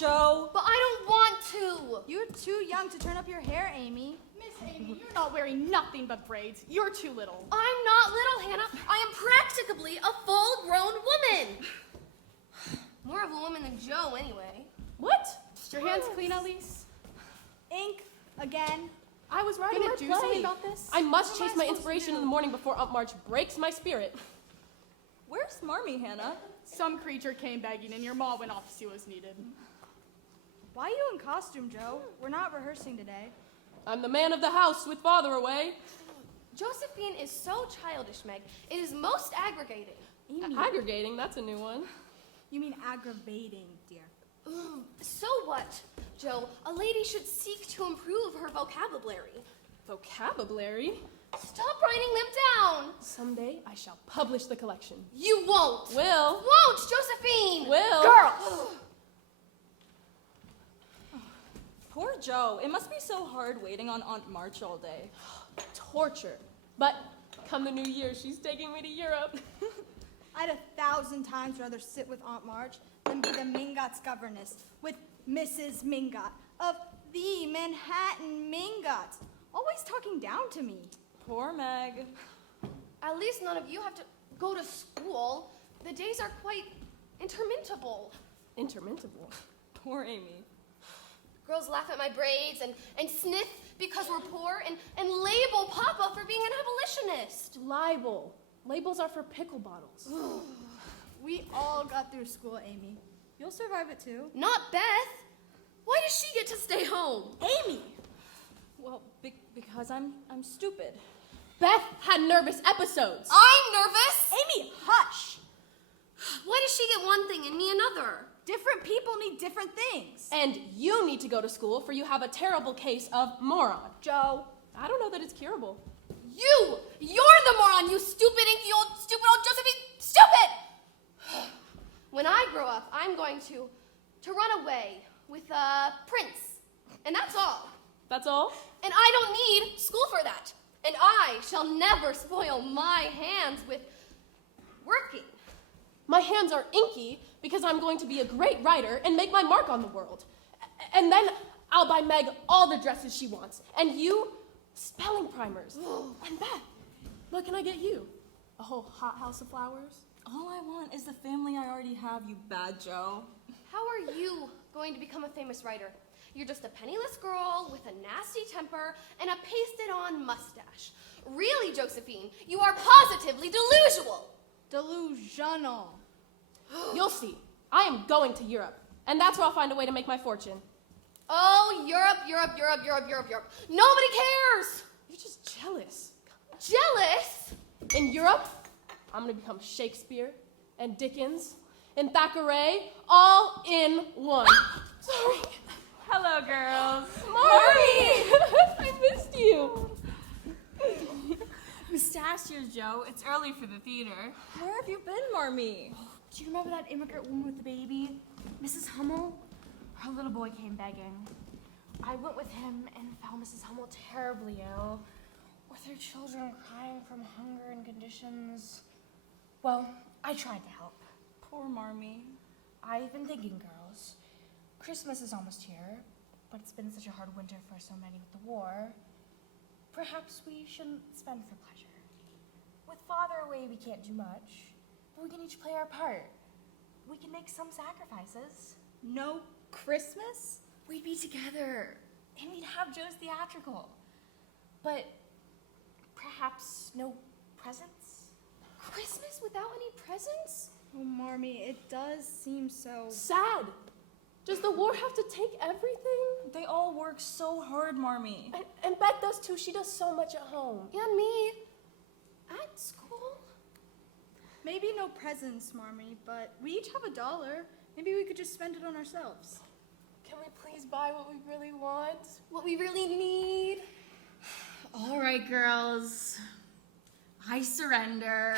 Joe. But I don't want to. You're too young to turn up your hair, Amy. Miss Amy, you're not wearing nothing but braids. You're too little. I'm not little, Hannah. I am practically a full-grown woman. More of a woman than Joe, anyway. What? Is your hands clean, Elise? Ink, again. I was writing Gonna a do play. something about this? I must What am chase I my supposed to inspiration do? in the morning before Aunt March breaks my spirit. Where's Marmee, Hannah? Some creature came begging, and your ma went off to see what was needed. Why are you in costume, Joe? We're not rehearsing today. I'm the man of the house with father away. Josephine is so childish, Meg. It is most aggravating. Amy, Aggregating, that's a new one. you mean aggravating, dear. So what, Joe? A lady should seek to improve her vocabulary. Vocabulary? Stop writing them down. Someday I shall publish the collection. You won't. Will. Won't, Josephine. Will. Girl. Poor Joe. It must be so hard waiting on Aunt March all day. Torture. But come the new year, she's taking me to Europe. I'd 1,000 times rather sit with Aunt March than be the Mingot's governess with Mrs. Mingot of the Manhattan Mingot, always talking down to me. Poor Meg. At least none of you have to go to school. The days are quite interminable. Interminable. Poor Amy. Girls laugh at my braids and sniff because we're poor and label Papa for being an abolitionist. Libel. Labels are for pickle bottles. We all got through school, Amy. You'll survive it too. Not Beth. Why does she get to stay home? Amy! Well, because I'm stupid. Beth had nervous episodes. I'm nervous. Amy, hush! Why does she get one thing and me another? Different people need different things. And you need to go to school, for you have a terrible case of moron. Joe. I don't know that it's curable. You're the moron, you stupid old Josephine, stupid! When I grow up, I'm going to run away with a prince. And that's all. That's all? And I don't need school for that. And I shall never spoil my hands with working. My hands are inky because I'm going to be a great writer and make my mark on the world. And then I'll buy Meg all the dresses she wants. And you, spelling primers. And Beth, what can I get you? A whole hothouse of flowers? All I want is the family I already have, you bad Joe. How are you going to become a famous writer? You're just a penniless girl with a nasty temper and a pasted-on mustache. Really, Josephine, you are positively delusional. Delusional. You'll see. I am going to Europe. And that's where I'll find a way to make my fortune. Oh, Europe. Nobody cares. You're just jealous. Jealous? In Europe, I'm going to become Shakespeare and Dickens and Thackeray all in one. Sorry. Hello, girls. Marmee! I missed you. Mustachios, Joe. It's early for the theater. Where have you been, Marmee? Do you remember that immigrant woman with the baby? Mrs. Hummel? Her little boy came begging. I went with him and found Mrs. Hummel terribly ill, with her children crying from hunger and conditions. Well, I tried to help. Poor Marmee. I've been thinking, girls. Christmas is almost here, but it's been such a hard winter for so many with the war. Perhaps we shouldn't spend for pleasure. With Father away, we can't do much, but we can each play our part. We can make some sacrifices. No Christmas? We'd be together, and we'd have Joe's theatrical. But perhaps no presents? Christmas without any presents? Oh, Marmee, it does seem so... Sad. Does the war have to take everything? They all work so hard, Marmee. And Beth does too. She does so much at home. And me. At school? Maybe no presents, Marmee, but we each have $1. Maybe we could just spend it on ourselves. Can we please buy what we really want? What we really need? All right, girls. I surrender.